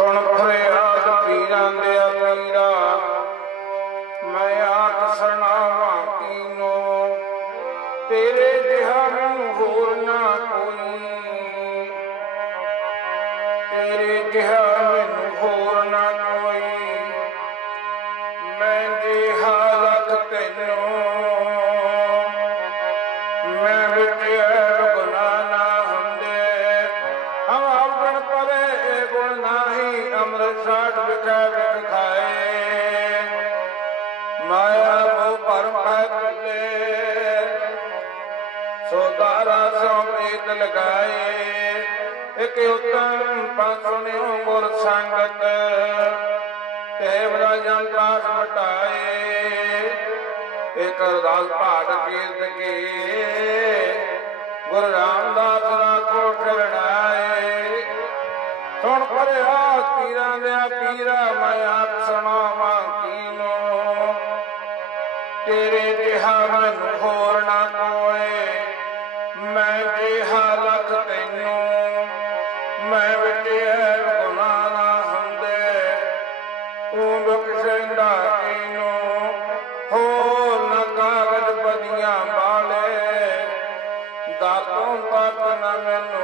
ਸੁਣ ਫਰਿਆਦ ਪੀਰਾਂ ਦੇ ਪੀਰਾ ਮੈਂ ਆਖ ਸੁਣਾਵਾਂ ਕੀਨੋ ਤੇਰੇ ਜਿਹਾ ਮੈਨੂੰ ਹੋਰ ਨਾ ਅੰਮ੍ਰਿਤ ਸਾਟ ਵਿਖੇ ਵਿਖ ਖਾਏ ਮਾਇਆ ਕੋ ਪਰਮ ਹੈ ਕੁਲੇ ਸੋਦਾਰਾ ਸੋ ਪ੍ਰੀਤ ਲਗਾਏ। ਇਕ ਉਤਮ ਪਾਸਣਿਓ ਗੁਰ ਸੰਗਤ। ਤੇਵਰਾ ਜੰਤਾ ਮਟਾਏ। ਇਕ ਅਰਦਾਸ ਪਾਠ ਕੀਰਤ ਕੀ ਗੁਰੂ ਰਾਮਦਾਸ ਸੁਣ ਪਰਿਆ ਪੀਰਾਂ ਦੇ ਪੀਰਾ ਮੈਂ ਆਪ ਸੁਣਾਵਾਂ ਕੀਨੋ ਤੇਰੇ ਜਿਹਾ ਮੈਨੂੰ ਹੋਰ ਨਾ ਕੋਏ, ਮੈਂ ਜਿਹਾ ਲਖ ਤੈਨੂੰ। ਮੈਂ ਵਿਟਿਆ ਗੁਨਾ ਨਾ ਹੁੰਦੇ ਤੂੰ ਬਖਸ਼ਿੰਦਾ ਕੀਨੂੰ ਹੋ ਨਾ ਕਾਗਜ਼ ਬਦੀਆਂ ਵਾਲੇ ਦਾਤੋਂ ਤੱਕ ਨਾ ਮੈਨੂੰ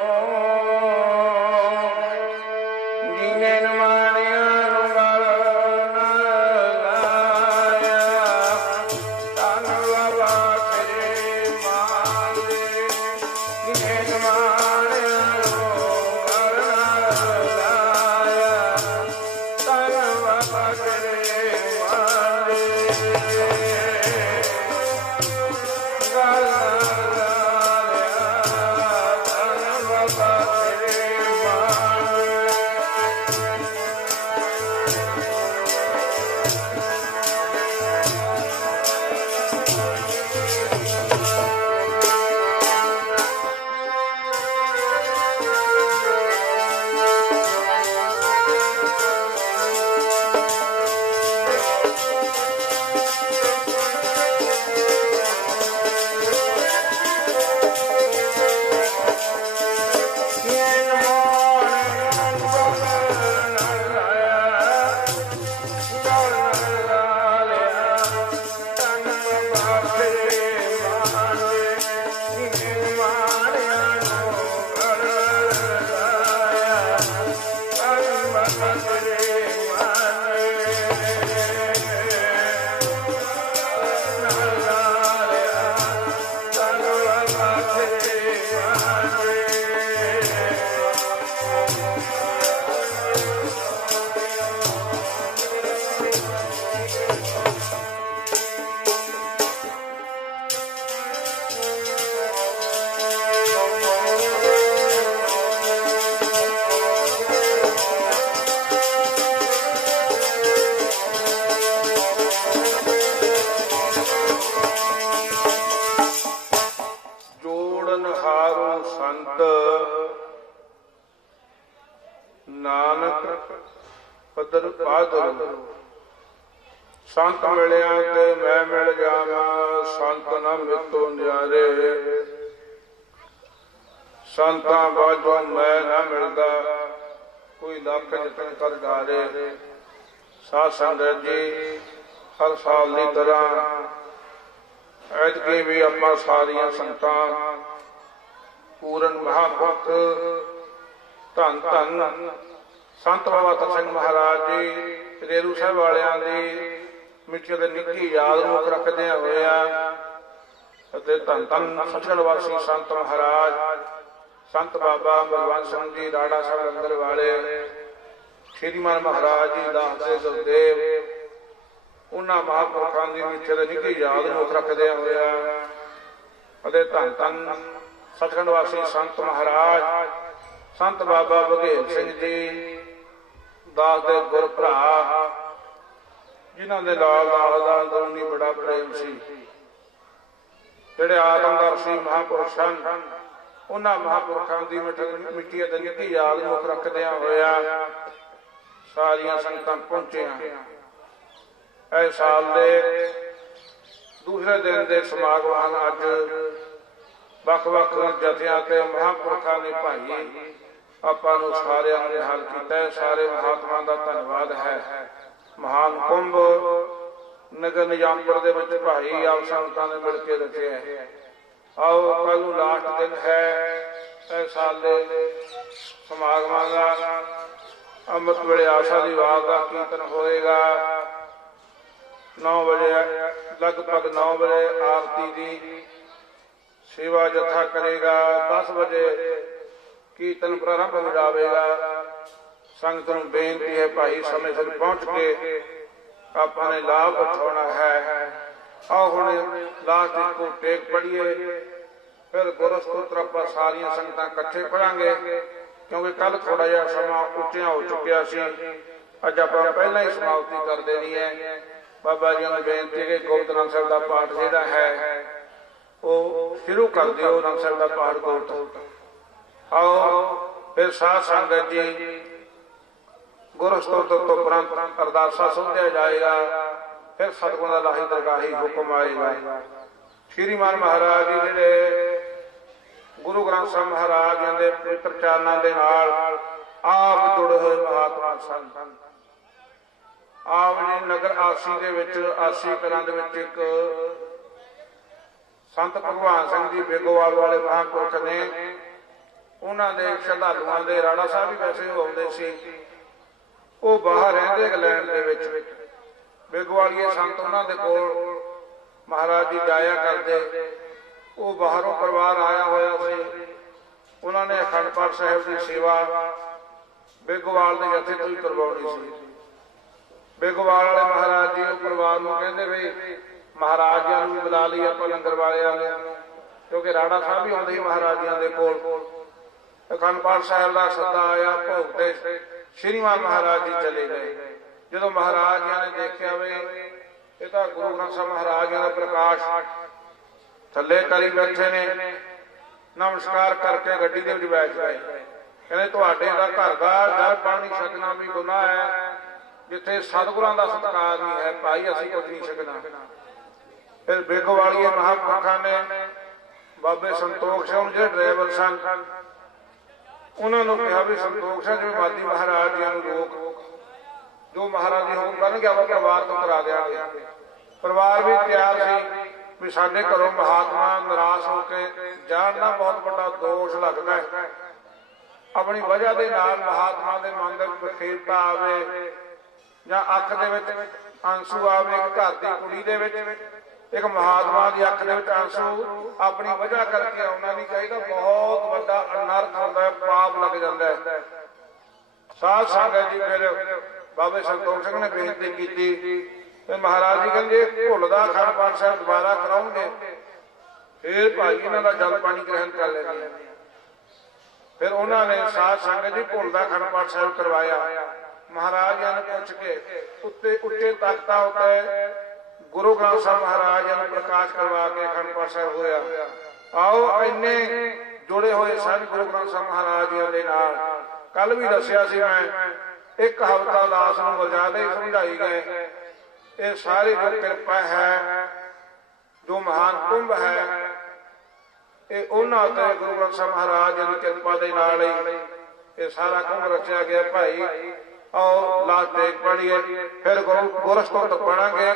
ਸੰਤ ਮਿਲਿਆ ਤੇ ਮੈਂ ਮਿਲ ਜਾਵਾਂ, ਸੰਤ ਨਾ ਮਿੱਤੋ ਨਿਆਰੇ। ਸੰਤਾਂ ਬਾਝੋਂ ਮੈਂ ਨਾ ਮਿਲਦਾ, ਕੋਈ ਲੱਖ ਜਤਨ ਕਰ ਡਾਰੇ ਸਾਧ ਸੰਗਤ ਜੀ, ਹਰ ਸਾਲ ਦੀ ਤਰ੍ਹਾਂ ਐਤਕੀ ਵੀ ਆਪਾਂ ਸਾਰੀਆਂ ਸੰਗਤਾਂ ਪੂਰਨ ਮਹਾਪੁਰਖ ਧੰਨ ਧੰਨ ਸੰਤ ਬਾਬਾ ਤਰ ਸਿੰਘ ਮਹਾਰਾਜ ਜੀ, ਰੇਰੂ ਸਾਹਿਬ ਵਾਲਿਆਂ ਦੀ ਮਿੱਟੀ ਦੇ ਨਿੱਕੀ ਯਾਦ ਨੂੰ ਰੱਖਦਿਆਂ ਹੋਇਆ ਅਤੇ ਧੰਨ ਧੰਨ ਸਚਲ ਵਾਸੀ ਸੰਤ ਮਹਾਰਾਜ, ਸੰਤ ਬਾਬਾ ਬਲਵੰਤ ਸਿੰਘ ਜੀ, ਰਾੜਾ ਸਾਹਿਬ ਅੰਦਰ ਵਾਲੇ, ਸ਼੍ਰੀਮਾਨ ਮਹਾਰਾਜ ਜੀ, ਦਾਸ ਦੇ ਗੁਰਦੇਵ ਉਹਨਾਂ ਮਹਾਂਪੁਰਖਾਂ ਦੀ ਮਿੱਠੇ ਦੇ ਨਿੱਘੀ ਯਾਦ ਨੂੰ ਰੱਖਦਿਆਂ ਹੋਇਆ ਅਤੇ ਧੰਨ ਧੰਨ ਸਤਖੰਡ ਵਾਸੀ ਸੰਤ ਮਹਾਰਾਜ, ਸੰਤ ਬਾਬਾ ਬਘੇਲ ਸਿੰਘ ਜੀ, ਦਾਸ ਦੇ ਗੁਰ ਭਰਾ ਜਿਨ੍ਹਾਂ ਦੇ ਲਾਲ ਨਾਲ ਦਾ ਅੰਦਰੂਨੀ ਬੜਾ ਪ੍ਰੇਮ ਸੀ। ਜਿਹੜੇ ਆਤਮਦਰਸ਼ੀ ਮਹਾਂਪੁਰਖ ਸਨ ਉਹਨਾਂ ਮਹਾਂਪੁਰਖਾਂ ਦੀ ਮਿੱਟੀ ਅਤੇ ਨਿੱਘੀ ਯਾਦ ਨੂੰ ਰੱਖਦਿਆਂ ਹੋਇਆ ਸਾਰੀਆਂ ਸੰਗਤਾਂ ਪਹੁੰਚੀਆਂ। ਇਹ ਸਾਲ ਦੇ ਦੂਸਰੇ ਦਿਨ ਦੇ ਸਮਾਗਮ ਹਨ ਅੱਜ। ਵੱਖ-ਵੱਖ ਜਥਿਆਂ ਤੇ ਮਹਾਪੁਰਖਾਂ ਨੇ ਭਾਈ ਆਪਾਂ ਨੂੰ ਸਾਰਿਆਂ ਨੇ ਹੱਲ ਕੀਤਾ। ਸਾਰੇ ਮਹਾਤਮਾ ਦਾ ਧੰਨਵਾਦ ਹੈ। ਮਹਾਨ ਕੁੰਭ ਨਗਰ ਨਿਜਾਮਪੁਰ ਦੇ ਵਿੱਚ ਭਾਈ ਆਪ ਸੰਗਤਾਂ ਨੇ ਮਿਲ ਕੇ ਰਚਿਆ ਹੈ। ਆਓ ਕੱਲ ਨੂੰ ਲਾਸਟ ਦਿਨ ਹੈ ਇਸ ਸਾਲ ਦੇ ਸਮਾਗਮਾਂ ਦਾ ਅੰਮ੍ਰਿਤ ਵੇਲੇ ਆਸ਼ਾ ਦੀ ਵਾਰ ਦਾ ਕੀਰਤਨ ਹੋਏਗਾ। 9 ਵਜੇ ਲਗਭਗ 9 ਵਜੇ ਆਰਤੀ ਦੀ ਸੇਵਾ ਜਥਾ ਕਰੇਗਾ 10 ਵਜੇ ਕੀਰਤਨ ਪ੍ਰਾਰੰਭ ਹੋ ਜਾਵੇਗਾ। ਸੰਗਤ ਨੂੰ ਬੇਨਤੀ ਹੈ ਭਾਈ ਸਮੇਂ ਸਿਰ ਪਹੁੰਚ ਕੇ ਆਪਾਂ ਨੇ ਲਾਭ ਉਠਾਉਣਾ ਹੈ। ਆਓ ਹੁਣ ਲਾਸਟ ਇੱਕੋ ਟੇਕ ਪੜੀਏ ਫਿਰ ਗੁਰੂ ਆਪਾਂ ਸਾਰੀਆਂ ਸੰਗਤਾਂ ਇਕੱਠੇ ਪੜਾਂਗੇ ਕਿਉਂਕਿ ਕੱਲ ਥੋੜਾ ਜਿਹਾ ਸਮਾਂ ਉੱਚਿਆ ਹੋ ਚੁੱਕਿਆ ਸੀ। ਅੱਜ ਆਪਾਂ ਪਹਿਲਾਂ ਹੀ ਸਮਾਪਤੀ ਕਰ ਦੇਣੀ ਹੈ। ਬਾਬਾ ਜੀ ਨੂੰ ਬੇਨਤੀ ਹੈ ਕਿ ਗੋਬਿੰਦ ਸਾਹਿਬ ਦਾ ਪਾਠ ਜਿਹੜਾ ਹੈ, ਉਹ ਸ਼ੁਰੂ ਕਰ ਦਿਓ ਨਾਮ ਸਾਹਿਬ ਦਾ ਪਾਠ ਗੋਬਿੰਦ ਆਓ, ਫਿਰ ਸਾਧ ਸੰਗਤ ਜੀ ਗੁਰੂ ਸਤੋਤਰ ਤੋਂ ਪ੍ਰੰਤ ਅਰਦਾਸਾ ਸੁਣਿਆ ਜਾਏਗਾ ਫਿਰ ਸਤਿਗੁਰਾਂ ਦਾ ਲਾਹੀ ਦਰਗਾਹੀ ਹੁਕਮ ਆਏਗਾ ਸ਼੍ਰੀਮਾਨ ਮਹਾਰਾਜ ਜੀ ਜਿਹੜੇ ਗੁਰੂ ਗ੍ਰੰਥ ਸਾਹਿਬ ਮਹਾਰਾਜ ਦੇ ਪਵਿੱਤਰ ਚਰਨਾਂ ਦੇ ਨਾਲ ਆਪ ਜੁੜੇ ਹੋਏ ਮਹਾਤਮਾ ਸਨ ਆਪ ਜੀ ਨਗਰ ਆਸੀ ਦੇ ਵਿੱਚ, ਆਸੀ ਕਲਾਂ ਦੇ ਵਿੱਚ ਇੱਕ ਸੰਤ ਭਗਵਾਨ ਸਿੰਘ ਜੀ ਬੇਗੋਵਾਲ ਵਾਲੇ ਮਹਾਂਪੁਰਖ ਨੇ। ਉਹਨਾਂ ਦੇ ਸ਼ਰਧਾਲੂਆਂ ਦੇ ਰਾਣਾ ਸਾਹਿਬ ਵੀ ਵੈਸੇ ਆਉਂਦੇ ਸੀ। ਉਹ ਬਾਹਰ ਰਹਿੰਦੇ ਇੰਗਲੈਂਡ ਦੇ ਵਿੱਚ। ਬੇਗਵਾਲੀਏ ਸੰਤ ਉਹਨਾਂ ਦੇ ਕੋਲ ਮਹਾਰਾਜ ਜੀ ਜਾਇਆ ਕਰਦੇ। ਉਹ ਬਾਹਰੋਂ ਪਰਿਵਾਰ ਆਇਆ ਹੋਇਆ ਸੀ। ਉਹਨਾਂ ਨੇ ਅਖੰਡ ਪਾਠ ਸਾਹਿਬ ਦੀ ਸੇਵਾ ਬੇਗਵਾਲ ਦੇ ਜਥੇ ਤੋਂ ਹੀ ਕਰਵਾਉਣੀ ਸੀ। ਬੇਗਵਾਲ ਵਾਲੇ ਮਹਾਰਾਜ ਜੀ ਉਹ ਪਰਿਵਾਰ ਨੂੰ ਕਹਿੰਦੇ ਵੀ ਮਹਾਰਾਜ ਜੀ ਨੂੰ ਬੁਲਾ ਲਈ ਆਪਾਂ ਲੰਗਰ ਵਾਲਿਆਂ ਨੂੰ, ਕਿਉਂਕਿ ਰਾੜਾ ਸਾਹਿਬ ਵੀ ਆਉਂਦੇ ਮਹਾਰਾਜਿਆਂ ਦੇ ਕੋਲ। ਅਖੰਡ ਪਾਠ ਸਾਹਿਬ ਦਾ ਸੱਦਾ ਆਇਆ ਭੋਗ ਤੇ। ਸ਼੍ਰੀਮਾਨ ਮਹਾਰਾਜ ਜੀ ਚਲੇ ਗਏ। ਜਦੋਂ ਮਹਾਰਾਜ ਜੀ ਨੇ ਦੇਖਿਆ ਵੀ ਇਹ ਤਾਂ ਗੁਰੂ ਗ੍ਰੰਥ ਸਾਹਿਬ ਮਹਾਰਾਜ ਜੀ ਦਾ ਪ੍ਰਕਾਸ਼ ਥੱਲੇ ਕਰੀ ਬੈਠੇ ਨੇ, ਨਮਸਕਾਰ ਕਰਕੇ ਗੱਡੀ ਦੇ ਵਿੱਚ ਬੈਠ ਗਏ। ਕਹਿੰਦੇ, ਤੁਹਾਡੇ ਦਾ ਘਰ ਦਾ ਜਲ, ਪਾਣੀ, ਛਕਣਾ ਵੀ ਗੁਨਾਹ ਹੈ। ਜਿੱਥੇ ਸਤਿਗੁਰਾਂ ਦਾ ਸਤਿਕਾਰ ਨਹੀਂ ਹੈ, ਭਾਈ ਅਸੀਂ ਕੁਝ ਨਹੀਂ ਛਕਣਾ। ਫਿਰ ਬੇਗਵਾਲੀਏ ਮਹਾਂਪੁਰਖਾਂ ਨੇ ਬਾਬੇ ਸੰਤੋਖ ਸਿੰਘ, ਜਿਹੜੇ ਡਰਾਈਵਰ ਸਨ ਉਹਨਾਂ ਨੂੰ ਕਿਹਾ ਵੀ ਸੰਤੋਖ ਸਿੰਘ ਜੀ ਮਾਦੀ ਮਹਾਰਾਜ ਜੀ ਨੂੰ ਰੋਕ ਜੋ ਮਹਾਰਾਜ ਜੀ ਹੁਕਮ ਕਰਨਗੇ ਆਪਾਂ ਪਰਿਵਾਰ ਤੋਂ ਕਰਾ ਦਿਆਂਗੇ। ਪਰਿਵਾਰ ਵੀ ਤਿਆਰ ਸੀ ਵੀ ਸਾਡੇ ਘਰੋਂ ਮਹਾਤਮਾ ਨਿਰਾਸ਼ ਹੋ ਕੇ ਜਾਣ ਦਾ ਬਹੁਤ ਵੱਡਾ ਦੋਸ਼ ਲੱਗਦਾ ਹੈ। ਆਪਣੀ ਵਜ੍ਹਾ ਦੇ ਨਾਲ ਮਹਾਤਮਾ ਦੇ ਮਨ ਦੇ ਵਿੱਚ ਆਵੇ ਜਾਂ ਅੱਖ ਦੇ ਵਿੱਚ ਆਂਸੂ ਆਵੇ ਘਰ ਦੀ ਕੁੜੀ ਦੇ ਵਿੱਚ। ਇੱਕ ਮਹਾਤਮਾ ਦੀ ਅੱਖ ਦੇ ਵਿੱਚ ਆਂਸੂ ਆਪਣੀ ਵਜ੍ਹਾ ਕਰਕੇ ਆਉਣਾ ਨਹੀਂ ਚਾਹੀਦਾ, ਬਹੁਤ ਵੱਡਾ ਅਨਰਥ ਹੁੰਦਾ ਹੈ, ਪਾਪ ਲੱਗ ਜਾਂਦਾ ਹੈ। ਸਾਧ ਸੰਗਤ ਜੀ ਫਿਰ ਬਾਬੇ ਸੰਤੋਖ ਸਿੰਘ ਨੇ ਬੇਨਤੀ ਕੀਤੀ ਤੇ ਮਹਾਰਾਜ ਜੀ ਕਹਿੰਦੇ, ਭੁੱਲ ਦਾ ਪਾਠ ਸਾਹਿਬ ਦੁਬਾਰਾ ਕਰਾਉਂਗੇ, ਫਿਰ ਭਾਈ ਇਹਨਾਂ ਦਾ ਜਲ ਪਾਣੀ ਗ੍ਰਹਿਣ ਕਰ ਲੈਂਦੇ ਫਿਰ ਉਹਨਾਂ ਨੇ ਸਾਧ ਸੰਗਤ ਜੀ ਭੁੱਲਦਾ ਦਾ ਪਾਠ ਸਾਹਿਬ ਕਰਵਾਇਆ। ਮਹਾਰਾਜ ਜੀ ਨੇ ਪੁੱਛ ਕੇ, ਉੱਤੇ ਉੱਚੇ ਤਖਤਾ ਉੱਤੇ ਗੁਰੂ ਗ੍ਰੰਥ ਸਾਹਿਬ ਮਹਾਰਾਜ ਜੀ ਨੂੰ ਪ੍ਰਕਾਸ਼ ਕਰਵਾ ਕੇ ਅਖੰਡ ਪਾਠ ਸਾਹਿਬ ਹੋਇਆ ਆਓ ਇੰਨੇ ਜੁੜੇ ਹੋਏ ਸਨ ਗੁਰੂ ਗ੍ਰੰਥ ਸਾਹਿਬ ਮਹਾਰਾਜ ਦੇ ਨਾਲ। ਕੱਲ ਵੀ ਦੱਸਿਆ ਸੀ ਮੈਂ, ਇੱਕ ਹਫ਼ਤਾ ਉਦਾਸ ਨੂੰ ਮਰਜ਼ਾਦੇ ਸਮਝਾਈ ਗਏ। ਇਹ ਸਾਰੀ ਜੋ ਕਿਰਪਾ ਹੈ, ਜੋ ਮਹਾਨ ਕੁੰਭ ਹੈ, ਇਹ ਉਹਨਾਂ ਤੇ ਗੁਰੂ ਗ੍ਰੰਥ ਸਾਹਿਬ ਮਹਾਰਾਜ ਜੀ ਦੀ ਕਿਰਪਾ ਦੇ ਨਾਲ ਹੀ ਇਹ ਸਾਰਾ ਕੁੰਭ ਰਚਿਆ ਗਿਆ ਭਾਈ। ਆਓ ਲਾਸਟ ਦੇਖ ਪੜੀਏ ਫਿਰ ਗੁਰੂ ਗੁਰਸਤੋਤ ਪੜਾਂਗੇ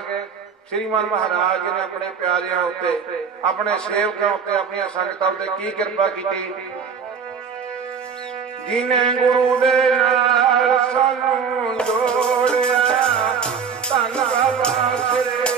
ਸ਼੍ਰੀਮਾਨ ਮਹਾਰਾਜ ਜੀ ਨੇ ਆਪਣੇ ਪਿਆਰਿਆਂ ਉੱਤੇ, ਆਪਣੇ ਸੇਵਕਾਂ ਉੱਤੇ ਆਪਣੀਆਂ ਸੰਗਤਾਂ ਉੱਤੇ ਕੀ ਕਿਰਪਾ ਕੀਤੀ? ਜਿਨੇ ਗੁਰੂ ਦੇ ਨਾਲ ਸਾਨੂੰ ਜੋੜਿਆ ਧੰਨ ਬਾਬਾ ਸ੍ਰੀ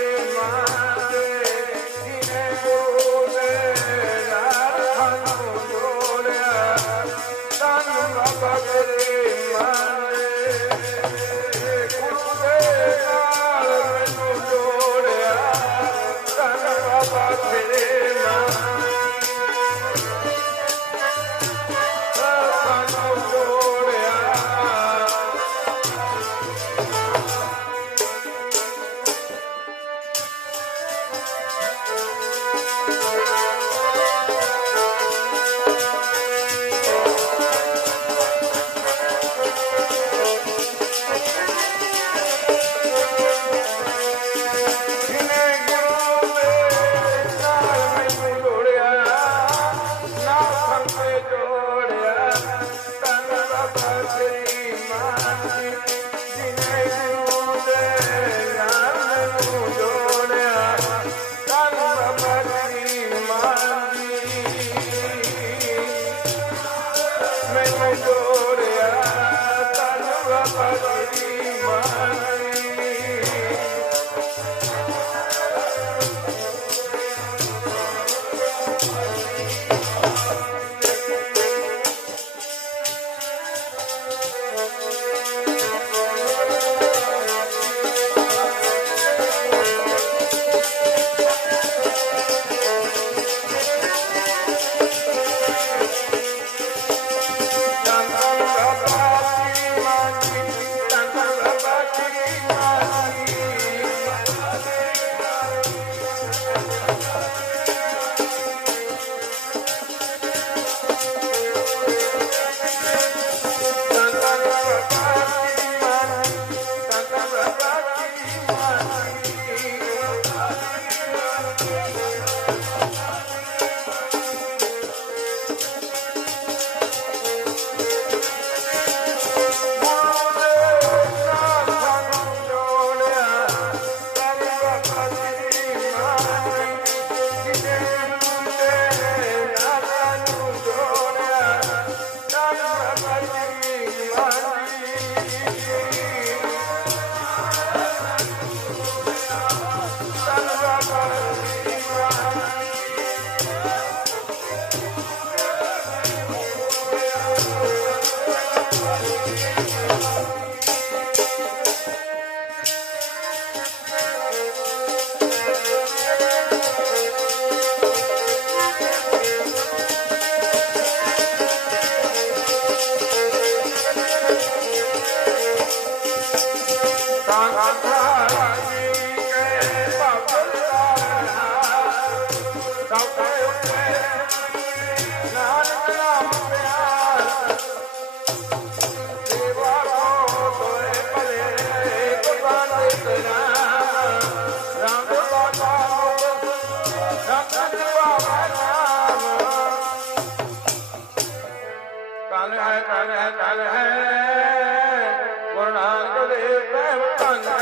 Thank you. ਤਨ Hampton.